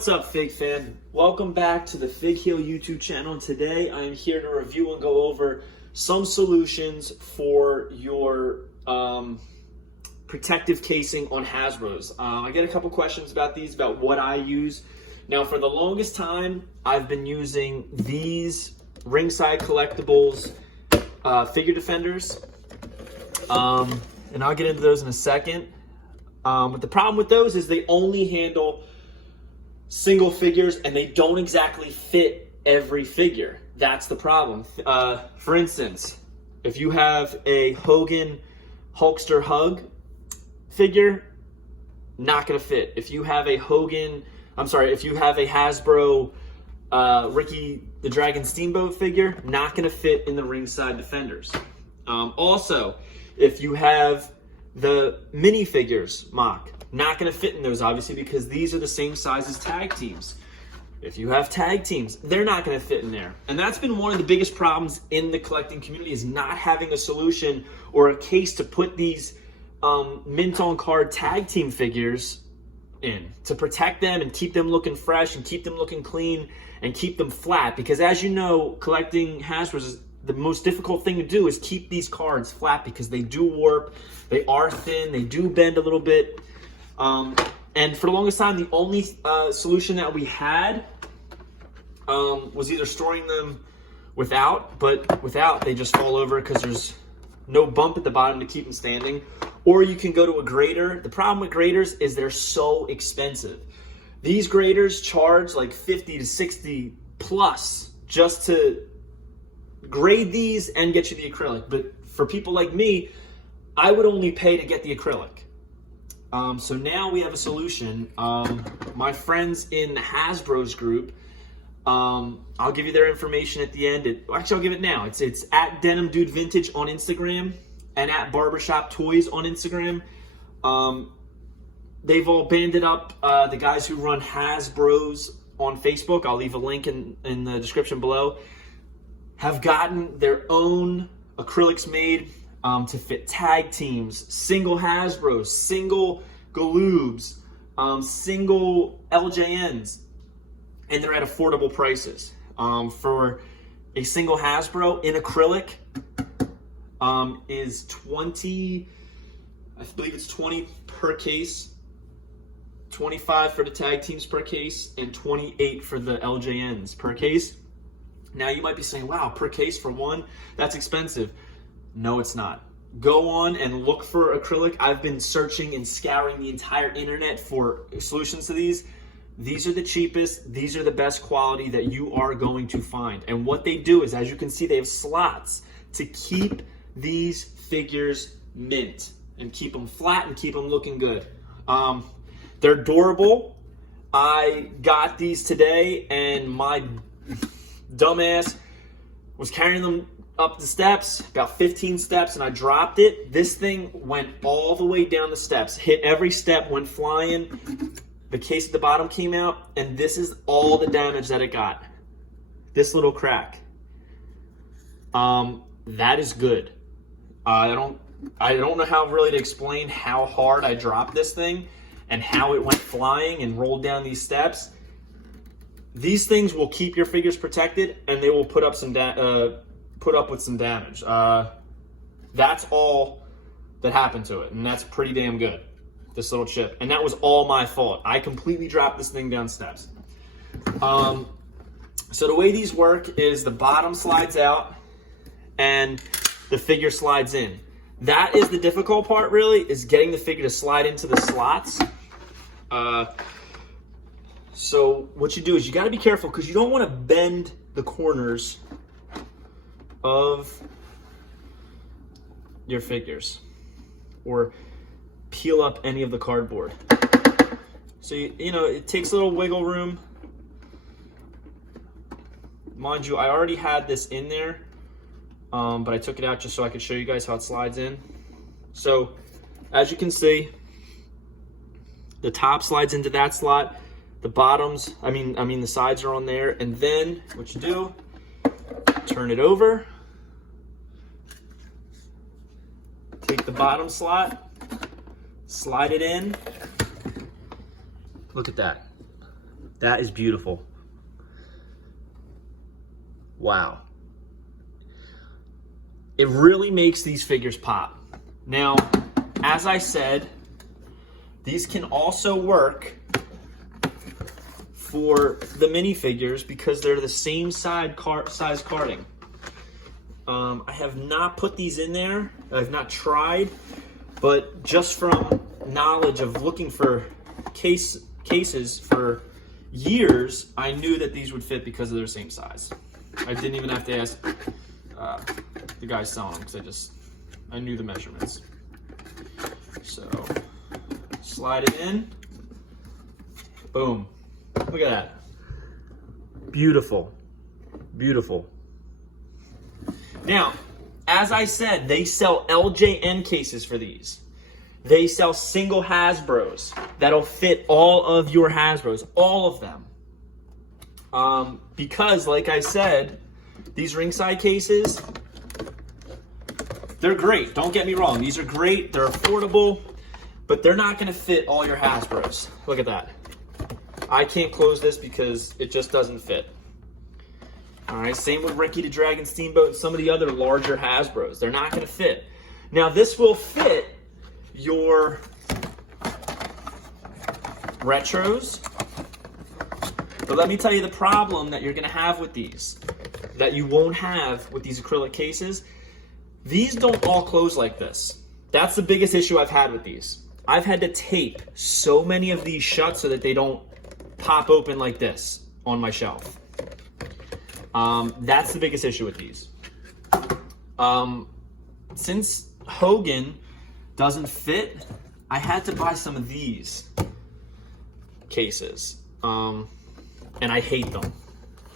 What's up, Fig fan? Welcome back to the Fig Heel YouTube channel. Today I am here to review and go over some solutions for your protective casing on Hasbros. I get a couple questions about these, about what I use. Now, for the longest time, I've been using these Ringside Collectibles figure defenders, and I'll get into those in a second. But the problem with those is they only handle single figures and they don't exactly fit every figure. That's the problem. For instance, if you have a Hogan Hulkster Hug figure, not gonna fit. If you have a if you have a Hasbro Ricky the Dragon Steamboat figure, not gonna fit in the Ringside Defenders. Also, if you have the minifigures mock, not going to fit in those, obviously, because these are the same size as tag teams. If you have tag teams, they're not going to fit in there. And that's been one of the biggest problems in the collecting community, is not having a solution or a case to put these mint on card tag team figures in, to protect them and keep them looking fresh and keep them looking clean and keep them flat. Because as you know, collecting Hasbros is the most difficult thing to do, is keep these cards flat, because they do warp, they are thin, they do bend a little bit. And for the longest time, the only solution that we had was either storing them without, but without they just fall over because there's no bump at the bottom to keep them standing, or you can go to a grater. The problem with graters is they're so expensive. These graters charge like 50 to 60 plus just to grade these and get you the acrylic. But for people like me, I would only pay to get the acrylic. So now we have a solution. My friends in the Hasbros group, I'll give you their information at the end. Actually, I'll give it now. It's at Denim Dude Vintage on Instagram and at Barbershop Toys on Instagram. They've all banded up the guys who run Hasbros on Facebook. I'll leave a link in the description below. Have gotten their own acrylics made to fit tag teams, single Hasbros, single Galoobs, single LJNS, and they're at affordable prices. For a single Hasbro in acrylic is 20, I believe it's 20 per case, 25 for the tag teams per case, and 28 for the LJNs per case. Now you might be saying, wow, per case for one, that's expensive. No, it's not. Go on and look for acrylic. I've been searching and scouring the entire internet for solutions to these. These are the cheapest. These are the best quality that you are going to find. And what they do is, as you can see, they have slots to keep these figures mint and keep them flat and keep them looking good. They're durable. I got these today and my dumbass was carrying them up the steps, about 15 steps, and I dropped it. This thing went all the way down the steps, hit every step, went flying. The case at the bottom came out, and this is all the damage that it got. This little crack. That is good. I don't know how really to explain how hard I dropped this thing and how it went flying and rolled down these steps. These things will keep your figures protected, and they will put up with some damage. That's all that happened to it, and that's pretty damn good, this little chip. And that was all my fault. I completely dropped this thing down steps. So the way these work is the bottom slides out and the figure slides in. That is the difficult part, really, is getting the figure to slide into the slots. So what you do is you got to be careful, because you don't want to bend the corners of your figures or peel up any of the cardboard. So you know, it takes a little wiggle room. Mind you, I already had this in there, but I took it out just so I could show you guys how it slides in. So as you can see, the top slides into that slot. The bottoms, I mean the sides are on there, and then what you do, turn it over, take the bottom slot, slide it in. Look at that. That is beautiful. Wow. It really makes these figures pop. Now, as I said, these can also work for the minifigures because they're the same size carding. I have not put these in there. I've not tried, but just from knowledge of looking for cases for years, I knew that these would fit because of their same size. I didn't even have to ask the guy selling them because I knew the measurements. So slide it in. Boom. Look at that. Beautiful. Beautiful. Now, as I said, they sell LJN cases for these. They sell single Hasbros that'll fit all of your Hasbros, all of them. Because, like I said, these ringside cases, they're great. Don't get me wrong. These are great. They're affordable, but they're not going to fit all your Hasbros. Look at that. I can't close this because it just doesn't fit. All right, same with Ricky the Dragon Steamboat and some of the other larger Hasbros. They're not going to fit. Now, this will fit your retros, but let me tell you the problem that you're going to have with these, that you won't have with these acrylic cases. These don't all close like this. That's the biggest issue I've had with these. I've had to tape so many of these shut so that they don't pop open like this on my shelf. That's the biggest issue with these. Since Hogan doesn't fit, I had to buy some of these cases. And I hate them.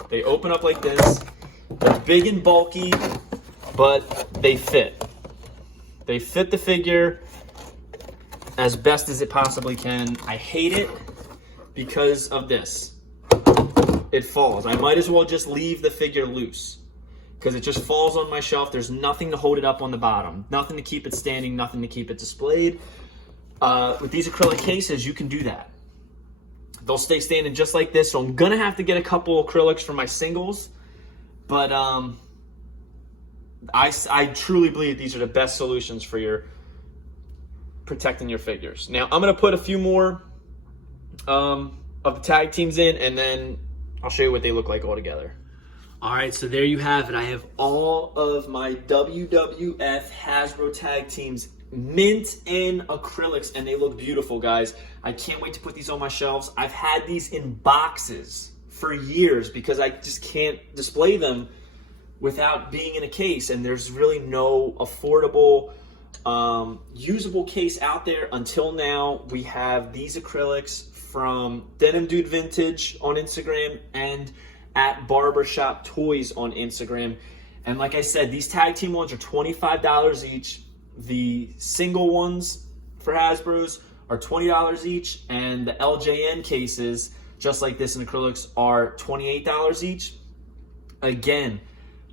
They open up like this. They're big and bulky, but they fit. They fit the figure as best as it possibly can. I hate it because of this. It falls. I might as well just leave the figure loose because it just falls on my shelf. There's nothing to hold it up on the bottom, nothing to keep it standing, nothing to keep it displayed. With these acrylic cases, you can do that. They'll stay standing just like this, so I'm gonna have to get a couple acrylics for my singles, but I truly believe these are the best solutions for your protecting your figures. Now, I'm gonna put a few more of the tag teams in, and then I'll show you what they look like all together. All right, so there you have it. I have all of my WWF Hasbro tag teams mint in acrylics, and they look beautiful, guys. I can't wait to put these on my shelves. I've had these in boxes for years because I just can't display them without being in a case, and there's really no affordable usable case out there until now. We have these acrylics from Denim Dude Vintage on Instagram and at Barbershop Toys on Instagram. And like I said, these tag team ones are $25 each. The single ones for Hasbros are $20 each, and the LJN cases, just like this in acrylics, are $28 each. Again,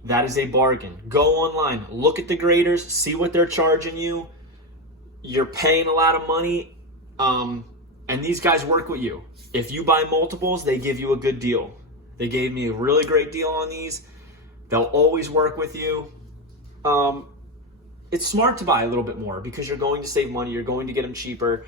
that is a bargain. Go online, look at the graders, see what they're charging you. You're paying a lot of money, and these guys work with you. If you buy multiples, they give you a good deal. They gave me a really great deal on these. They'll always work with you. It's smart to buy a little bit more because you're going to save money. You're going to get them cheaper,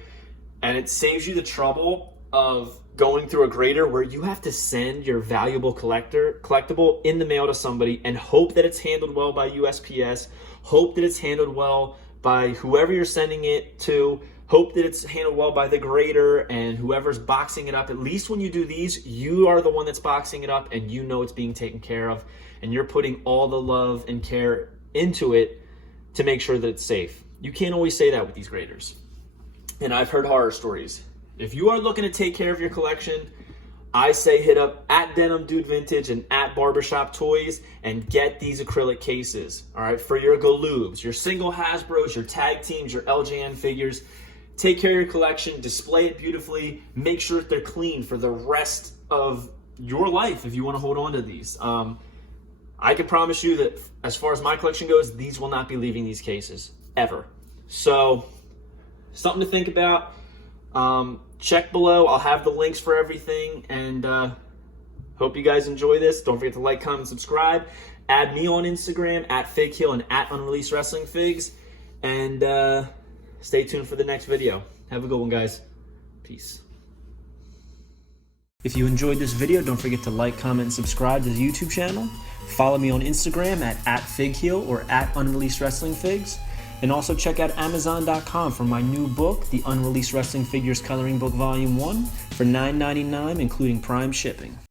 and it saves you the trouble of going through a grader where you have to send your valuable collectible in the mail to somebody and hope that it's handled well by USPS, hope that it's handled well by whoever you're sending it to, hope that it's handled well by the grader and whoever's boxing it up. At least when you do these, you are the one that's boxing it up and you know it's being taken care of, and you're putting all the love and care into it to make sure that it's safe. You can't always say that with these graders. And I've heard horror stories. If you are looking to take care of your collection, I say hit up at Denim Dude Vintage and at Barbershop Toys and get these acrylic cases, all right, for your Galoobs, your single Hasbros, your tag teams, your LJN figures. Take care of your collection, display it beautifully, make sure that they're clean for the rest of your life if you want to hold on to these. I can promise you that as far as my collection goes, these will not be leaving these cases, ever. So, something to think about. Check below. I'll have the links for everything, and hope you guys enjoy this. Don't forget to like, comment, subscribe. Add me on Instagram @FigHeal and @Unreleased Wrestling Figs, and stay tuned for the next video. Have a good one, guys. Peace. If you enjoyed this video, don't forget to like, comment, and subscribe to the YouTube channel. Follow me on Instagram @FigHeal or @Unreleased Wrestling Figs. And also check out Amazon.com for my new book, The Unreleased Wrestling Figures Coloring Book Volume 1, for $9.99, including Prime shipping.